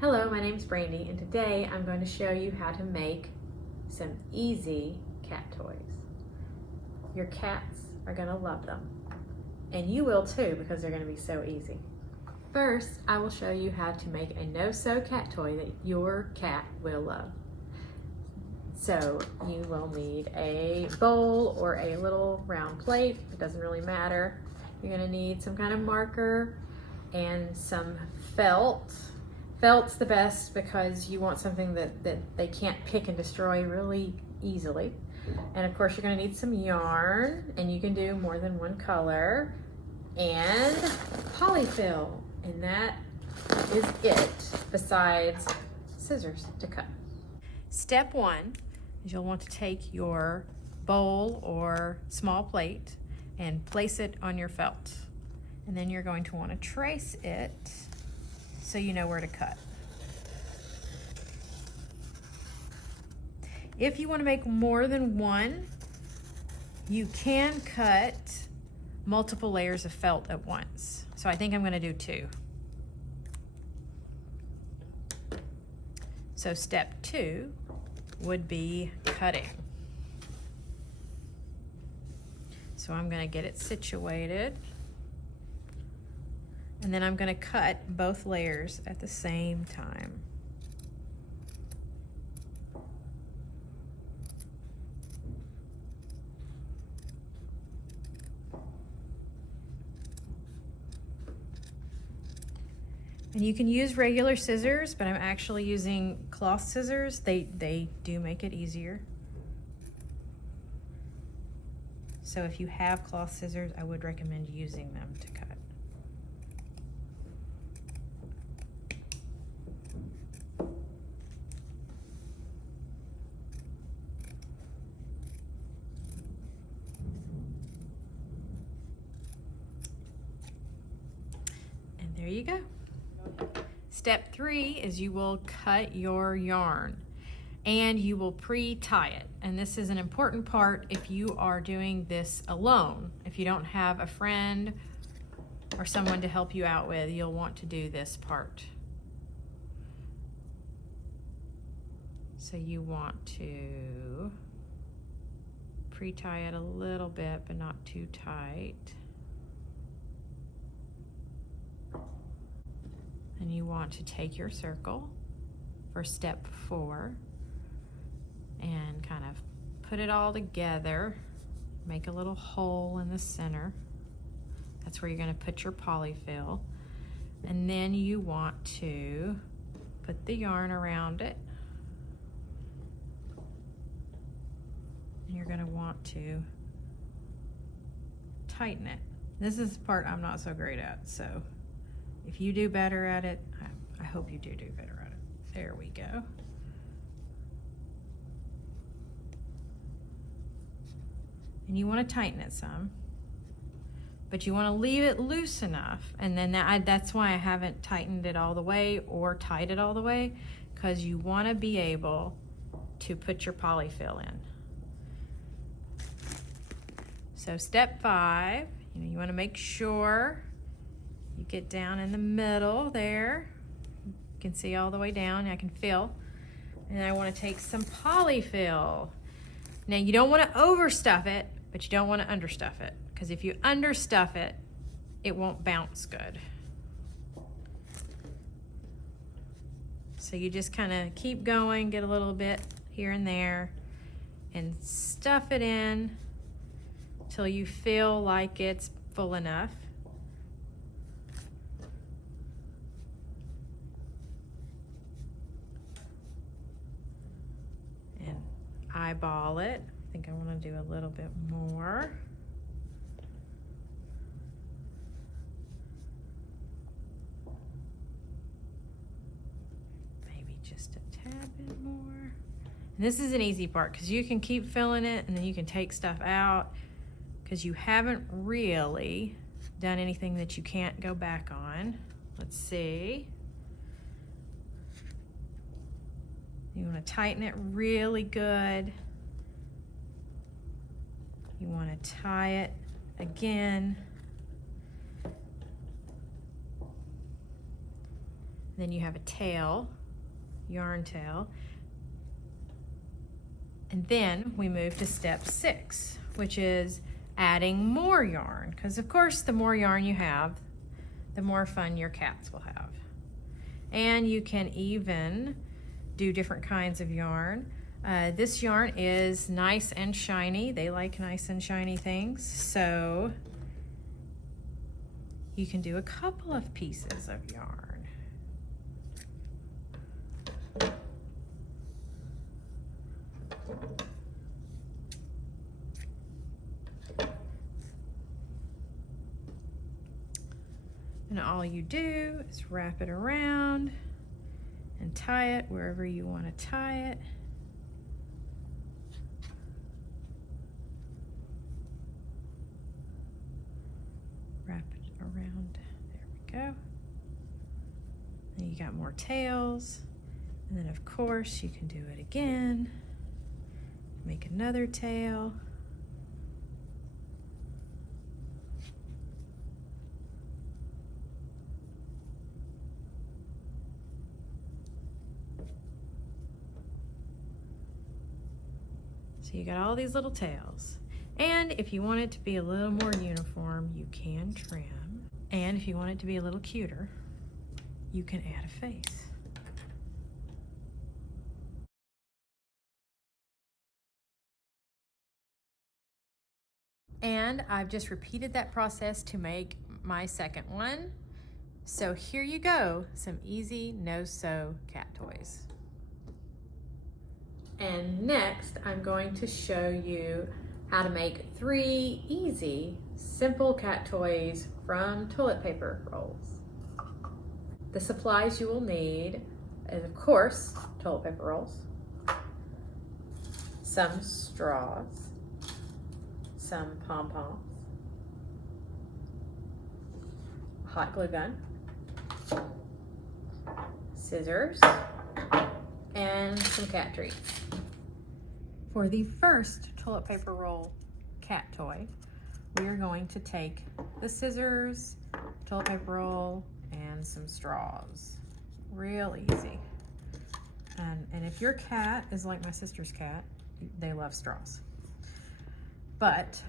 Hello, my name's Brandy, and today I'm going to show you how to make some easy cat toys. Your cats are going to love them, and you will too because they're going to be so easy. First, I will show you how to make a no-sew cat toy that your cat will love. So you will need a bowl or a little round plate. It doesn't really matter. You're going to need some kind of marker and some felt. Felt's the best because you want something that they can't pick and destroy really easily. And of course you're going to need some yarn, and you can do more than one color, and polyfill, and that is it, besides scissors to cut. Step one is you'll want to take your bowl or small plate and place it on your felt. And then you're going to want to trace it so you know where to cut. If you want to make more than one, you can cut multiple layers of felt at once. So I think I'm going to do 2. So step 2 would be cutting. So I'm going to get it situated, and then I'm going to cut both layers at the same time. And you can use regular scissors, but I'm actually using cloth scissors. They do make it easier. So if you have cloth scissors, I would recommend using them to cut. And there you go. Step 3 is you will cut your yarn, and you will pre-tie it. And this is an important part if you are doing this alone. If you don't have a friend or someone to help you out with, you'll want to do this part. So you want to pre-tie it a little bit, but not too tight. And you want to take your circle for step 4 and kind of put it all together. Make a little hole in the center. That's where you're going to put your polyfill. And then you want to put the yarn around it. And you're going to want to tighten it. This is the part I'm not so great at, so if you do better at it, I hope you do better at it. There we go. And you want to tighten it some, but you want to leave it loose enough. And then that's why I haven't tightened it all the way or tied it all the way, because you want to be able to put your polyfill in. So step 5, you want to make sure you get down in the middle there. You can see all the way down. I can feel. And I want to take some polyfill. Now you don't want to overstuff it, but you don't want to understuff it, because if you understuff it, it won't bounce good. So you just kind of keep going, get a little bit here and there, and stuff it in till you feel like it's full enough. Eyeball it. I think I want to do a little bit more. Maybe just a tad bit more. And this is an easy part because you can keep filling it and then you can take stuff out because you haven't really done anything that you can't go back on. Let's see. You want to tighten it really good. You want to tie it again. Then you have a tail, yarn tail. And then we move to step 6, which is adding more yarn. Because of course, the more yarn you have, the more fun your cats will have. And you can even do different kinds of yarn. This yarn is nice and shiny. They like nice and shiny things. So you can do a couple of pieces of yarn. And all you do is wrap it around and tie it wherever you want to tie it. Wrap it around, there we go. Then you got more tails. And then of course you can do it again. Make another tail. So you got all these little tails. And if you want it to be a little more uniform, you can trim. And if you want it to be a little cuter, you can add a face. And I've just repeated that process to make my second one. So here you go, some easy no-sew cat toys. And next, I'm going to show you how to make 3 easy, simple cat toys from toilet paper rolls. The supplies you will need is, of course, toilet paper rolls, some straws, some pom-poms, a hot glue gun, scissors, and some cat treats. For the first toilet paper roll cat toy, we are going to take the scissors, toilet paper roll, and some straws. Real easy. And if your cat is like my sister's cat, they love straws. But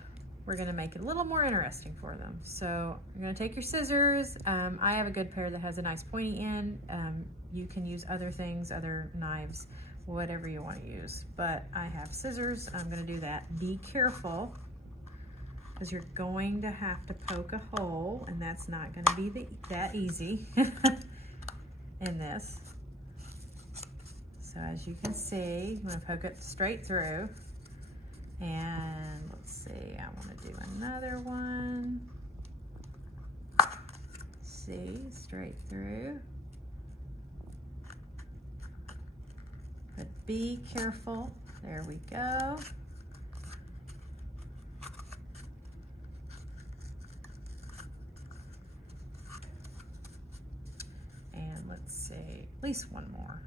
we're gonna make it a little more interesting for them. So you're gonna take your scissors. I have a good pair that has a nice pointy end. You can use other things, other knives, whatever you want to use. But I have scissors. I'm gonna do that. Be careful, because you're going to have to poke a hole, and that's not gonna be that easy in this. So as you can see, I'm gonna poke it straight through. And let's see, I want to do another one. See, straight through. But be careful. There we go. And let's see, at least one more.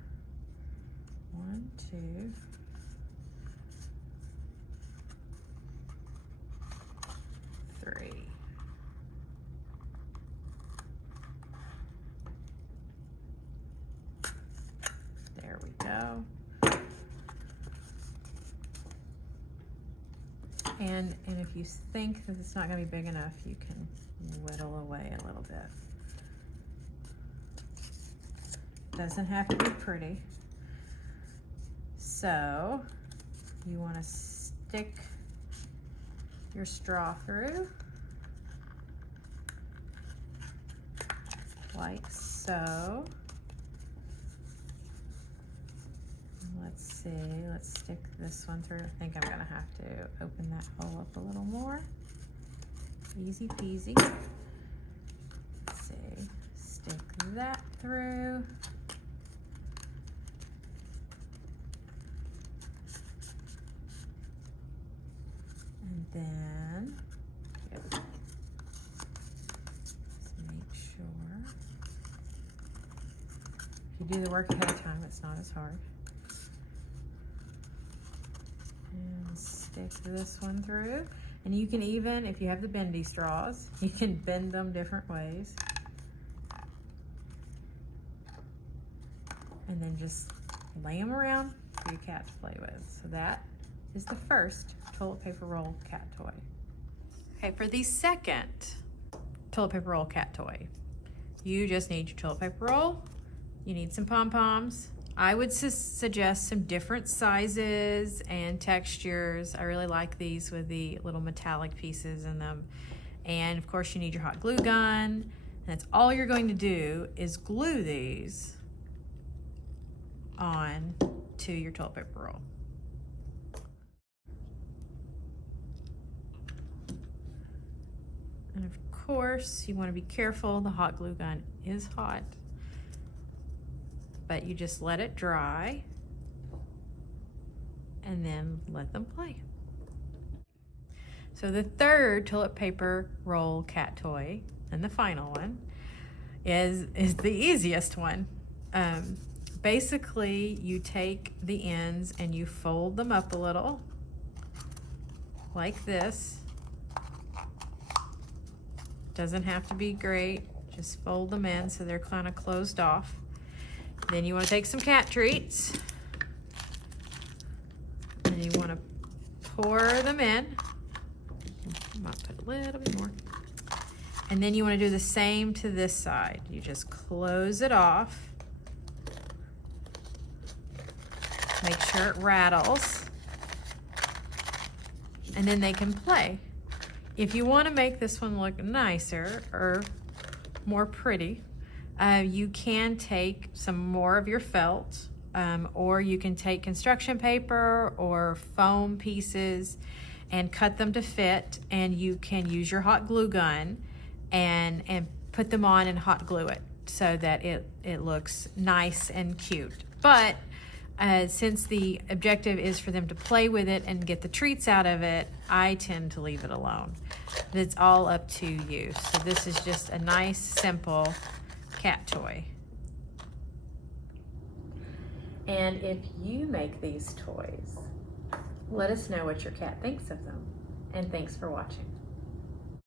1, 2. 3. There we go. And if you think that it's not going to be big enough, you can whittle away a little bit. Doesn't have to be pretty. So you want to stick your straw through, like so. Let's see, let's stick this one through. I think I'm gonna have to open that hole up a little more. Easy peasy. Let's see, stick that through. And then, just make sure. If you do the work ahead of time, it's not as hard. And stick this one through. And you can even, if you have the bendy straws, you can bend them different ways. and then just lay them around for your cat to play with. So that is the first toilet paper roll cat toy. Okay, for the second toilet paper roll cat toy, you just need your toilet paper roll, you need some pom-poms. I would suggest some different sizes and textures. I really like these with the little metallic pieces in them. And of course you need your hot glue gun. And that's all you're going to do is glue these on to your toilet paper roll. And of course you want to be careful, the hot glue gun is hot, but you just let it dry and then let them play. So the third toilet paper roll cat toy, and the final one, is the easiest one. Basically, you take the ends and you fold them up a little, like this. Doesn't have to be great, just fold them in so they're kind of closed off. Then you want to take some cat treats, and you want to pour them in. I might put a little bit more. And then you want to do the same to this side. You just close it off. Make sure it rattles. And then they can play. If you want to make this one look nicer or more pretty, you can take some more of your felt, or you can take construction paper or foam pieces and cut them to fit, and you can use your hot glue gun and put them on and hot glue it so that it looks nice and cute. But since the objective is for them to play with it and get the treats out of it, I tend to leave it alone. It's all up to you. So this is just a nice, simple cat toy. And if you make these toys, let us know what your cat thinks of them. And thanks for watching.